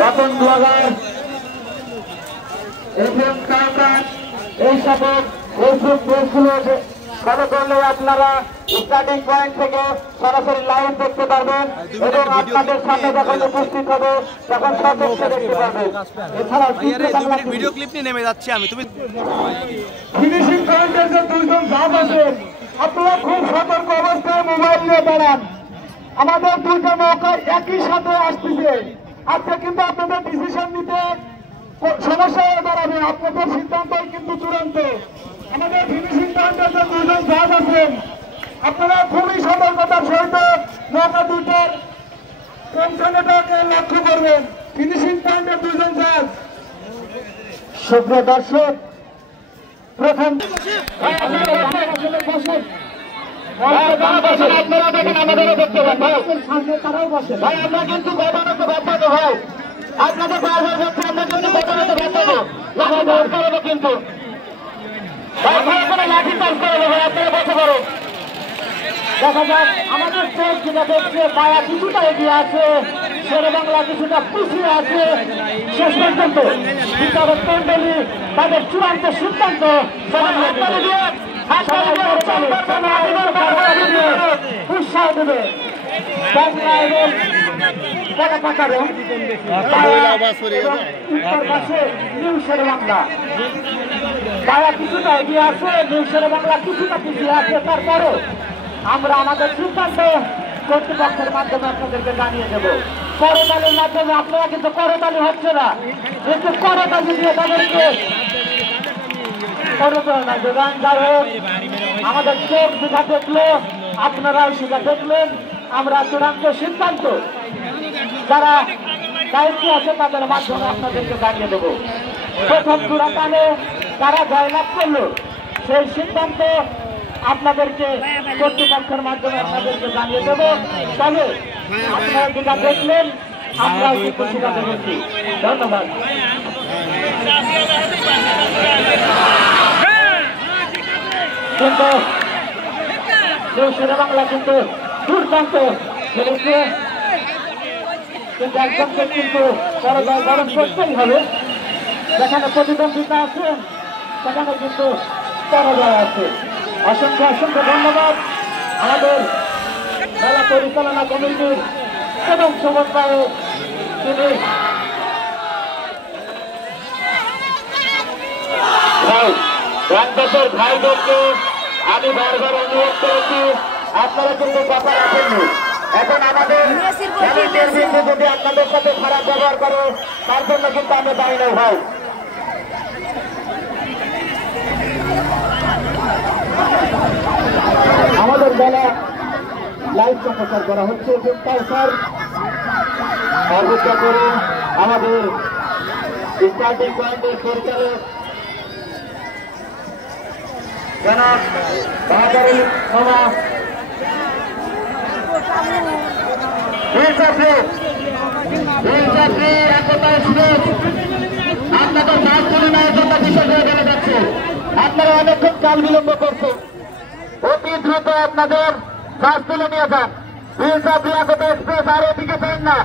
Ratan blogger এবং কামরান এই সকল ফেসবুক পেজগুলো ফলো করলে আপনারা স্টার্টিং পয়েন্ট থেকে সরাসরি লাইভ দেখতে পারবেন এবং আপনাদের সামনে যখন উপস্থিত হবে তখন সচক্ষে দেখতে পারবেন। এছাড়াও ভিডিও ক্লিপ নিয়ে নেমে যাচ্ছি আমি। তুমি ফিনিশিং পয়েন্টের যে দুইজন জাজ আছেন আপনারা খুব সতর্ক অবস্থায় মোবাইল নিয়ে দাঁড়ান। আমাদের দুইটা নৌকা একই সাথে আসতেছে, আজকে কিন্তু আপনাদের ডিসিশন নিতে সমস্যা হয়ে দাঁড়াবে। আপনাদের সিদ্ধান্তই কিন্তু চূড়ান্ত। আমাদের ফিনিশিং পয়েন্টের যে দুইজন জাজ আছেন আপনারা খুবই সতর্কতার সহিত নৌকা দুইটার পৌঁছানোটাকে লক্ষ্য করবেন। ফিনিশিং পয়েন্টের দুইজন জাজ। সুপ্রিয় দর্শক, প্রথম আপনারা দেখেন, আমাদেরও দেখতে পান তারাও বসে ভাই। আমরা কিন্তু গতাগত ব্যর্থ হয়, আপনাদের বারবার হচ্ছে আমরা কিন্তু গতাগত ব্যর্থ করবো কিন্তু লাঠি চাষ করে দেবো। আপনারা বসে করো। দেখা যাক আমাদের দেশ যেটা দেখছে পায়া কিছুটা এগিয়ে আছে, শেরে বাংলা কিছুটা পিছিয়ে আছে। শেষ পর্যন্ত বিচারক মন্ডলী তাদের চূড়ান্ত সিদ্ধান্ত উৎসাহ দেবে। উত্তর পাশে নিউ শেরে বাংলা পায়া কিছুটা এগিয়ে আছে, নিউ শেরে বাংলা কিছুটা পিছিয়ে আছে। তারপরও আমরা আমাদের সিদ্ধান্ত কর্তৃপক্ষের মাধ্যমে আপনাদেরকে জানিয়ে দেব। করতালির মাধ্যমে আপনারা কিন্তু করতালি হচ্ছে না, কিন্তু করতালি দিয়ে তাদেরকে অনুপ্রেরণা যোগান। যাই হোক, আমাদের চোখ যেটা দেখলো আপনারাও সেটা দেখলেন। আমরা চূড়ান্ত সিদ্ধান্ত যারা দায়িত্ব আছে তাদের মাধ্যমে আপনাদেরকে জানিয়ে দেব। প্রথম চূড়ান্তে তারা জয়লাভ করলো সেই সিদ্ধান্ত আপনাদেরকে কর্তৃপক্ষের মাধ্যমে আপনাদেরকে জানিয়ে দেব। তবে আপনারা যেটা দেখলেন আমরা সেটা দেখেছি। ধন্যবাদ। কিন্তু শেরে বাংলা কিন্তু দুর্দান্ত খেলেছে, কিন্তু একজনকে কিন্তু পরাজয় বরণ করতেই হবে। যেখানে প্রতিদ্বন্দ্বিতা আছে সেখানে কিন্তু পরাজয় আছে। অসংখ্য অসংখ্য ধন্যবাদ আমাদের মেলা পরিচালনা কমিটির এবং সমন্বয়ক তিনি দেশের ভাইদেরকে আমি বারবার অনুরোধ করেছি, আপনারা কিন্তু কথা রাখেননি। এখন আমাদের যদি আপনাদের সাথে খারাপ ব্যবহার করে তার জন্য কিন্তু আমি দায়ী নই ভাই। আমাদের বেলা লাইভ প্রচার করা হচ্ছে এবং কাউসার অপেক্ষা করে আমাদের স্টার্টিং পয়েন্টের পরিচালক জনাব বাহাদুর সমাজ আপনাদের মাছ তুলনায় যত বিষয় হয়ে গেলে যাচ্ছে, আপনারা অনেকক্ষণ কাল বিলম্ব করছেন। অতি দ্রুত আপনাদের মাছ তুলে নিয়ে যান। এক্সপ্রেস আর এদিকে যান না।